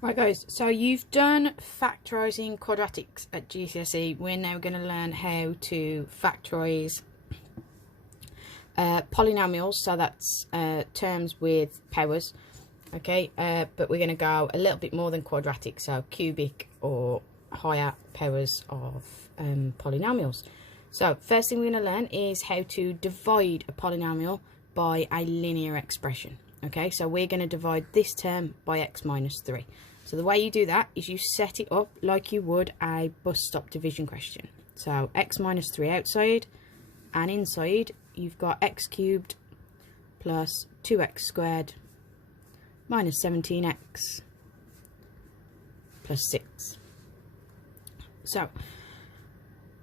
Right guys, so you've done factorising quadratics at GCSE. We're now going to learn how to factorise polynomials, so that's terms with powers, okay, but we're going to go a little bit more than quadratic, so cubic or higher powers of polynomials. So first thing we're going to learn is how to divide a polynomial by a linear expression. Okay, so we're going to divide this term by x minus 3. So the way you do that is you set it up like you would a bus stop division question. So x minus 3 outside, and inside you've got x cubed plus 2x squared minus 17x plus 6. So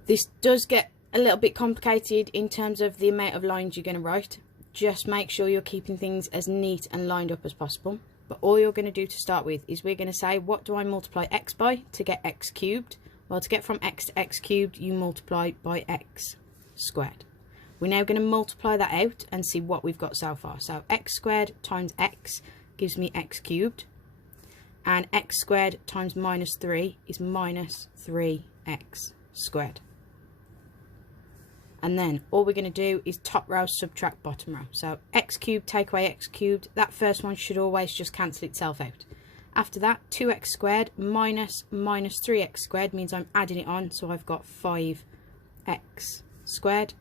this does get a little bit complicated in terms of the amount of lines you're going to write. Just make sure you're keeping things as neat and lined up as possible. But all you're going to do to start with is we're going to say, what do I multiply x by to get x cubed? Well, to get from x to x cubed, you multiply by x squared. We're now going to multiply that out and see what we've got so far. So x squared times x gives me x cubed. And x squared times minus 3 is minus 3x squared. And then all we're going to do is top row subtract bottom row. So x cubed take away x cubed. That first one should always just cancel itself out. After that, 2x squared minus 3x squared means I'm adding it on. So I've got 5x squared.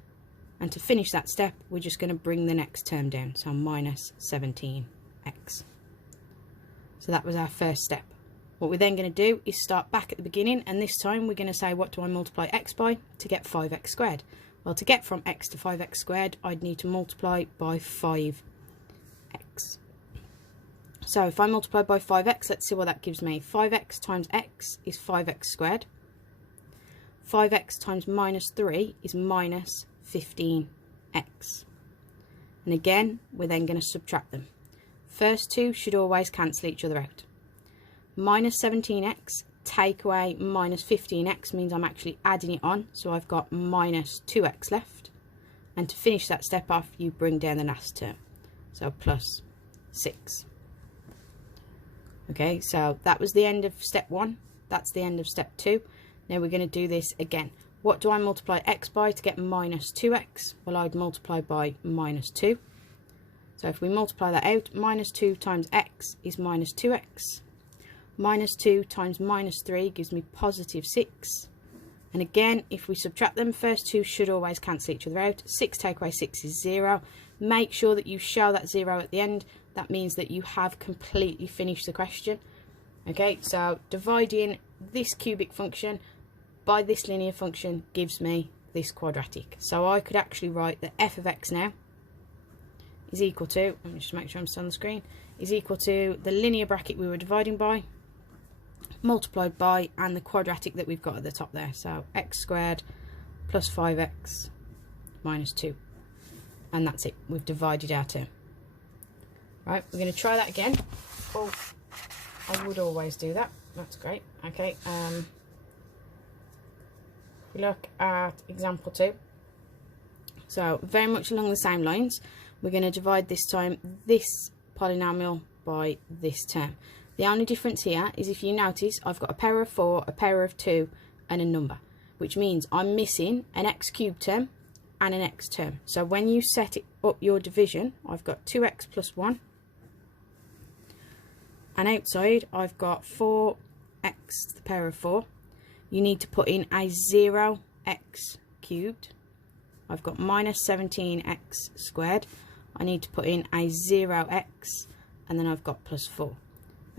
And to finish that step, we're just going to bring the next term down. So minus 17x. So that was our first step. What we're then going to do is start back at the beginning. And this time we're going to say, what do I multiply x by to get 5x squared? Well, to get from x to 5x squared, I'd need to multiply by 5x. So if I multiply by 5x, let's see what that gives me. 5x times x is 5x squared. 5x times minus 3 is minus 15x. And again, we're then going to subtract them. First two should always cancel each other out. Minus 17x take away minus 15x means I'm actually adding it on, so I've got minus 2x left, and to finish that step off you bring down the last term, so plus 6. Okay, so that was the end of step 1, that's the end of step 2. Now we're going to do this again. What do I multiply x by to get minus 2x? Well, I'd multiply by minus 2. So if we multiply that out, minus 2 times x is minus 2x. Minus 2 times minus 3 gives me positive 6. And again, if we subtract them, first two should always cancel each other out. 6 take away 6 is 0. Make sure that you show that 0 at the end. That means that you have completely finished the question. Okay, so dividing this cubic function by this linear function gives me this quadratic. So I could actually write that f of x now is equal to, let me just make sure I'm still on the screen, is equal to the linear bracket we were dividing by, multiplied by, and the quadratic that we've got at the top there. So x squared plus 5x minus 2. And that's it. We've divided our term. Right, we're going to try that again. Oh, I would always do that. That's great. Okay. If we look at example 2. So very much along the same lines. We're going to divide this time this polynomial by this term. The only difference here is, if you notice, I've got a power of 4, a power of 2 and a number, which means I'm missing an x cubed term and an x term. So when you set it up your division, I've got 2x plus 1, and outside I've got 4x to the power of 4. You need to put in a 0x cubed. I've got minus 17x squared. I need to put in a 0x, and then I've got plus 4.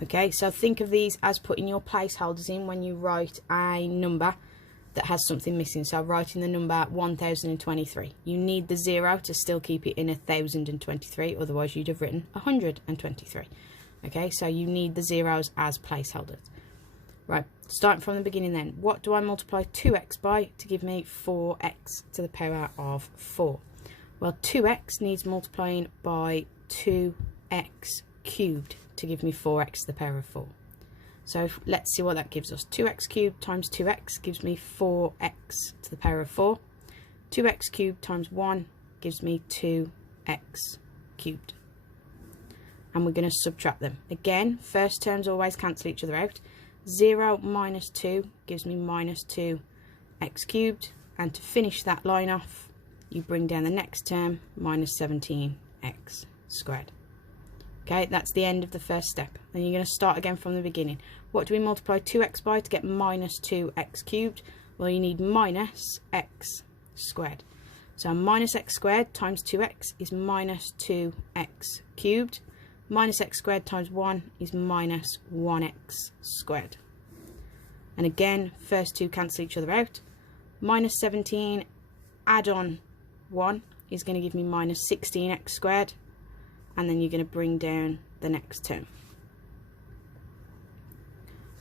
Okay, so think of these as putting your placeholders in when you write a number that has something missing. So writing the number 1023. You need the 0 to still keep it in 1023, otherwise you'd have written 123. Okay, so you need the zeros as placeholders. Right, starting from the beginning then. What do I multiply 2x by to give me 4x to the power of 4? Well, 2x needs multiplying by 2x cubed to give me 4x to the power of 4. So let's see what that gives us. 2x cubed times 2x gives me 4x to the power of 4. 2x cubed times 1 gives me 2x cubed. and we're going to subtract them. Again, first terms always cancel each other out. 0 minus 2 gives me minus 2x cubed, and to finish that line off, you bring down the next term, minus 17x squared. Okay, that's the end of the first step. Then you're going to start again from the beginning. What do we multiply 2x by to get minus 2x cubed? Well, you need minus x squared. So minus x squared times 2x is minus 2x cubed. Minus x squared times 1 is minus 1x squared. And again, first two cancel each other out. Minus 17 add on 1 is going to give me minus 16x squared. And then you're going to bring down the next term.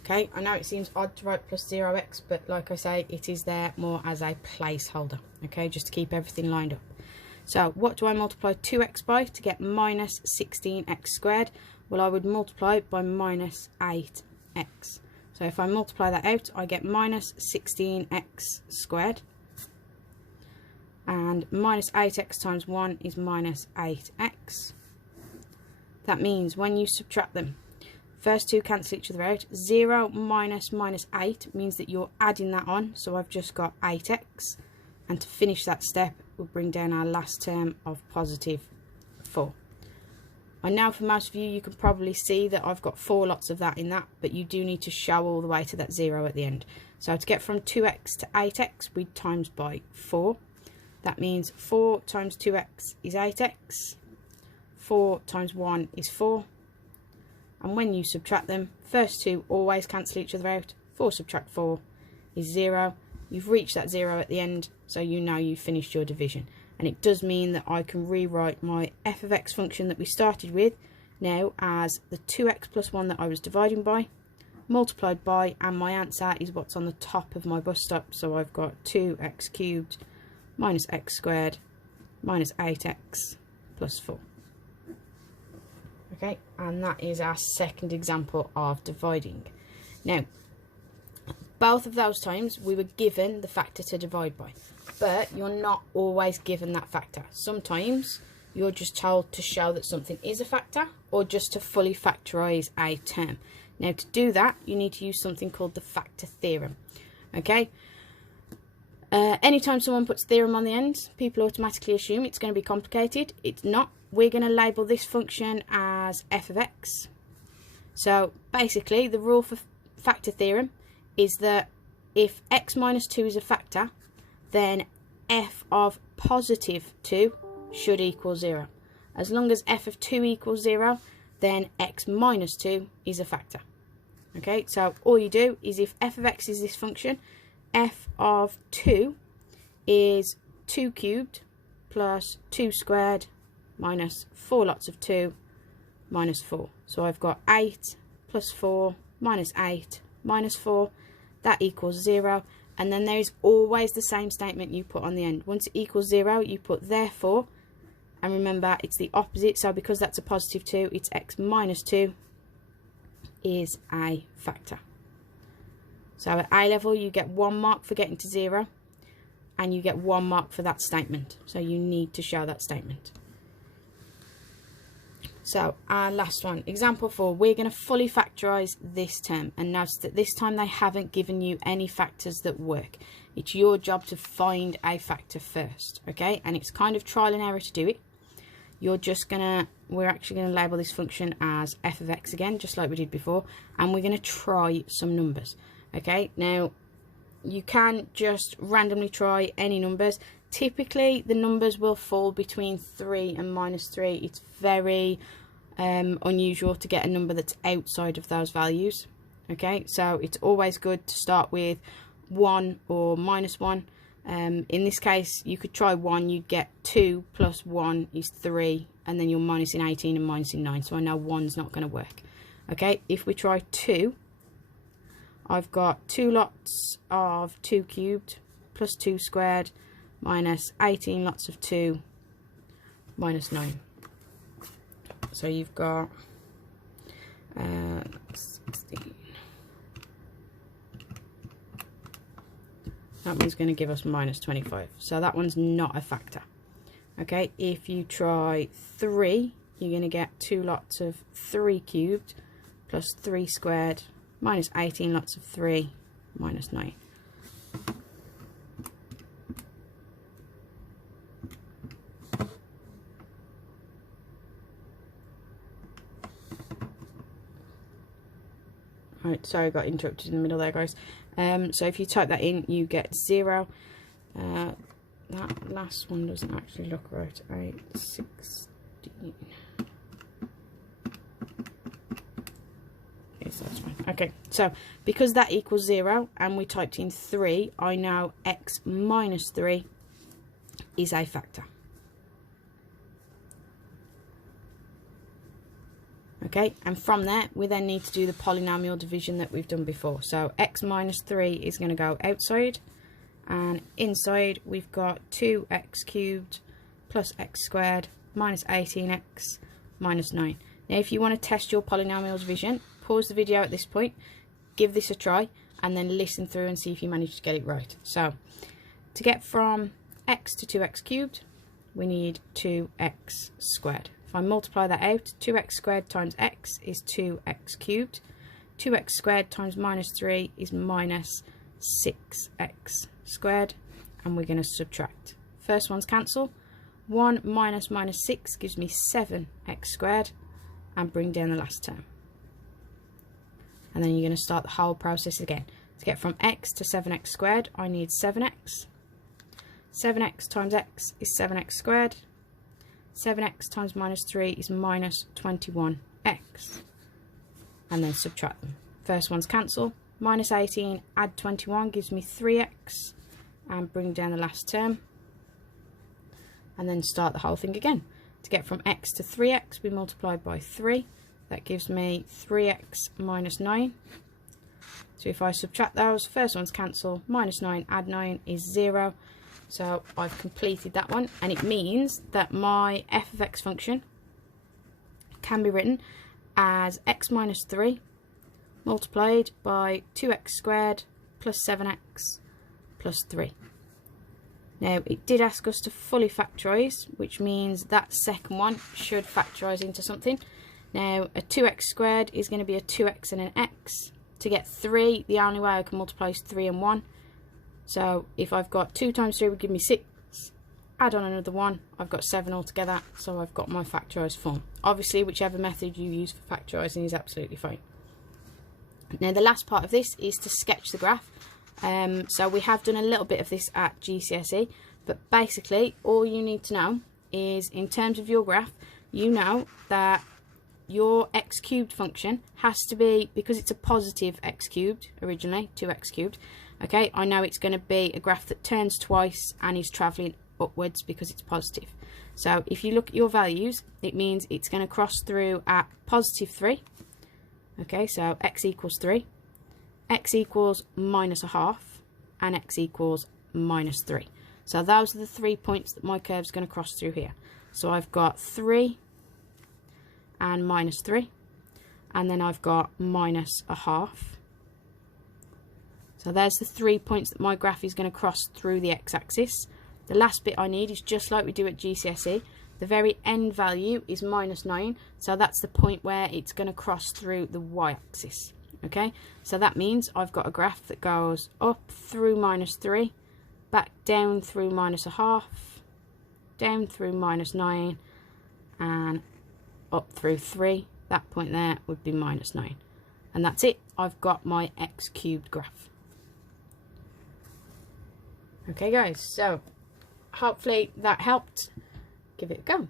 Okay, I know it seems odd to write plus 0x, but like I say, it is there more as a placeholder, okay, just to keep everything lined up. So what do I multiply 2x by to get minus 16x squared? Well, I would multiply it by minus 8x. So if I multiply that out, I get minus 16x squared. And minus 8x times 1 is minus 8x. That means when you subtract them, first two cancel each other out. 0 minus minus 8 means that you're adding that on. So I've just got 8x. And to finish that step, we'll bring down our last term of positive 4. And now for most of you, you can probably see that I've got 4 lots of that in that. But you do need to show all the way to that 0 at the end. So to get from 2x to 8x, we times by 4. That means 4 times 2x is 8x. 4 times 1 is 4. And when you subtract them, first two always cancel each other out. 4 subtract 4 is 0. You've reached that 0 at the end, so you know you've finished your division. And it does mean that I can rewrite my f of x function that we started with now as the 2x plus 1 that I was dividing by, multiplied by, and my answer is what's on the top of my bus stop. So I've got 2x cubed minus x squared minus 8x plus 4. Okay, and that is our second example of dividing. Now, both of those times we were given the factor to divide by, but you're not always given that factor. Sometimes you're just told to show that something is a factor, or just to fully factorise a term. Now, to do that, you need to use something called the factor theorem. Okay, anytime someone puts theorem on the end, people automatically assume it's going to be complicated. It's not. We're going to label this function as f of x. So basically, the rule for factor theorem is that if x minus 2 is a factor, then f of positive 2 should equal 0. As long as f of 2 equals 0, then x minus 2 is a factor. Okay, so all you do is if f of x is this function, f of 2 is 2 cubed plus 2 squared minus 4 lots of 2 minus 4. So I've got 8 plus 4 minus 8 minus 4. That equals 0. And then there is always the same statement you put on the end. Once it equals 0, you put therefore. And remember, it's the opposite. So because that's a positive 2, it's x minus 2 is a factor. So at A level, you get 1 mark for getting to 0. And you get 1 mark for that statement. So you need to show that statement. So our last one, example 4, we're going to fully factorise this term. And notice that this time they haven't given you any factors that work. It's your job to find a factor first, okay? And it's kind of trial and error to do it. We're actually going to label this function as f of x again, just like we did before. And we're going to try some numbers, okay? Now, you can just randomly try any numbers. Typically, the numbers will fall between 3 and minus 3. It's very unusual to get a number that's outside of those values. Okay, so it's always good to start with 1 or minus 1. In this case, you could try 1. You'd get 2 plus 1 is 3, and then you're minusing 18 and minusing 9. So I know 1's not going to work. Okay, if we try 2, I've got 2 lots of 2 cubed plus 2 squared minus 18 lots of 2 minus 9. So you've got 16. That one's going to give us minus 25. So that one's not a factor. Okay, if you try 3 you're going to get 2 lots of 3 cubed plus 3 squared minus 18 lots of 3 minus 9. Right, sorry I got interrupted in the middle there, guys. So if you type that in, you get 0. That last one doesn't actually look right. 8, 16. Yes, that's fine. Okay, so because that equals 0 and we typed in 3, I know x minus 3 is a factor. Okay, and from there we then need to do the polynomial division that we've done before. So x minus 3 is going to go outside, and inside we've got 2x cubed plus x squared minus 18x minus 9. Now if you want to test your polynomial division, pause the video at this point, give this a try, and then listen through and see if you manage to get it right. So to get from x to 2x cubed, we need 2x squared. If I multiply that out, 2x squared times x is 2x cubed. 2x squared times minus 3 is minus 6x squared. And we're going to subtract. First ones cancel. 1 minus minus 6 gives me 7x squared. And bring down the last term. And then you're going to start the whole process again. To get from x to 7x squared, I need 7x. 7x times x is 7x squared. 7x times minus 3 is minus 21x. And then subtract them. First ones cancel. Minus 18, add 21 gives me 3x. And bring down the last term. And then start the whole thing again. To get from x to 3x, we multiply by 3. That gives me 3x minus 9. So if I subtract those, first ones cancel. Minus 9, add 9 is 0. So I've completed that one, and it means that my f of x function can be written as x minus 3 multiplied by 2x squared plus 7x plus 3. Now it did ask us to fully factorise, which means that second one should factorise into something. Now a 2x squared is going to be a 2x and an x. To get 3, the only way I can multiply is 3 and 1. So if I've got 2 times 3 would give me 6, add on another 1, I've got 7 altogether, so I've got my factorised form. Obviously whichever method you use for factorising is absolutely fine. Now the last part of this is to sketch the graph. So we have done a little bit of this at GCSE, but basically all you need to know is in terms of your graph, you know that your x cubed function has to be, because it's a positive x cubed originally, 2x cubed, okay, I know it's going to be a graph that turns twice and is travelling upwards because it's positive. So if you look at your values, it means it's going to cross through at positive 3. Okay, so x equals 3, x equals minus a half, and x equals minus 3. So those are the 3 points that my curve's going to cross through here. So I've got 3 and minus 3, and then I've got minus a half. So there's the 3 points that my graph is going to cross through the x-axis. The last bit I need is just like we do at GCSE. The very end value is minus 9, so that's the point where it's going to cross through the y-axis. Okay, so that means I've got a graph that goes up through minus 3, back down through minus a half, down through minus 9, and up through 3. That point there would be minus 9. And that's it. I've got my x cubed graph. Okay guys, so hopefully that helped. Give it a go.